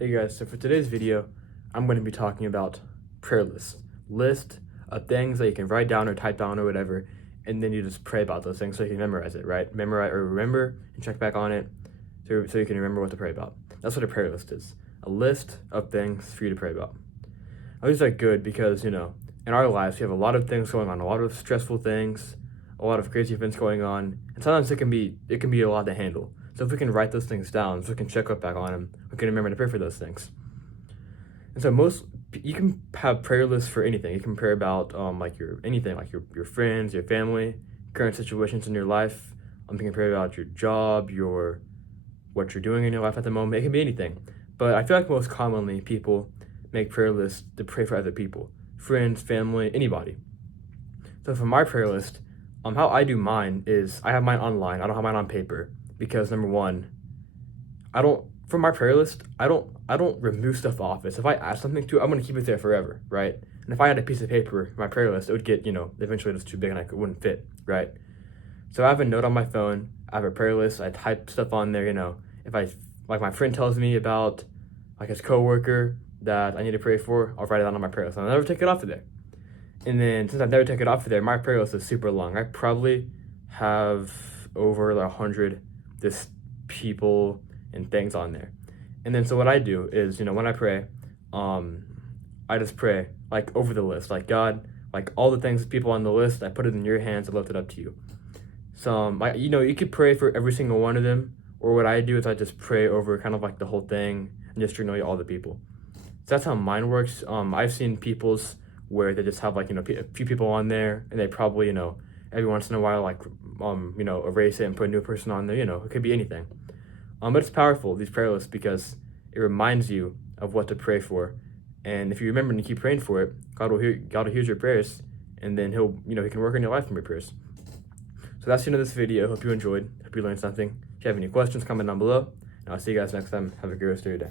Hey guys, so for today's video, I'm going to be talking about prayer lists. List of things that you can write down or type down or whatever, and then you just pray about those things so you can memorize it, right? Memorize or remember and check back on it so you can remember what to pray about. That's what a prayer list is. A list of things for you to pray about. These are good because, in our lives, we have a lot of things going on, a lot of stressful things, a lot of crazy events going on, and sometimes it can be a lot to handle. So if we can write those things down, so we can check up back on them, we can remember to pray for those things. And so you can have prayer lists for anything. You can pray about your friends, your family, current situations in your life. You can pray about your job, what you're doing in your life at the moment. It can be anything. But I feel like most commonly people make prayer lists to pray for other people, friends, family, anybody. So for my prayer list, how I do mine is I have mine online. I don't have mine on paper because number one, for my prayer list, I don't remove stuff off it. So if I add something to it, I'm gonna keep it there forever, right? And if I had a piece of paper, my prayer list, it would get, eventually just too big and it wouldn't fit, right? So I have a note on my phone. I have a prayer list. I type stuff on there. If my friend tells me about his coworker that I need to pray for, I'll write it down on my prayer list. I'll never take it off of there. And then since I've never taken it off of there, my prayer list is super long. I probably have over 100 just people and things on there. And then so what I do is, when I pray, I just pray over the list, God, all the things, people on the list, I put it in your hands, I lift it up to you. So you could pray for every single one of them, or what I do is I just pray over kind of the whole thing and just all the people. So that's how mine works. I've seen people's where they just have a few people on there, and they probably every once in a while erase it and put a new person on there. It could be anything. But it's powerful, these prayer lists, because it reminds you of what to pray for, and if you remember and you keep praying for it, God will hear your prayers, and then he can work in your life from your prayers. So that's the end of this video. Hope you enjoyed. Hope you learned something. If you have any questions, comment down below, and I'll see you guys next time. Have a great rest of your day.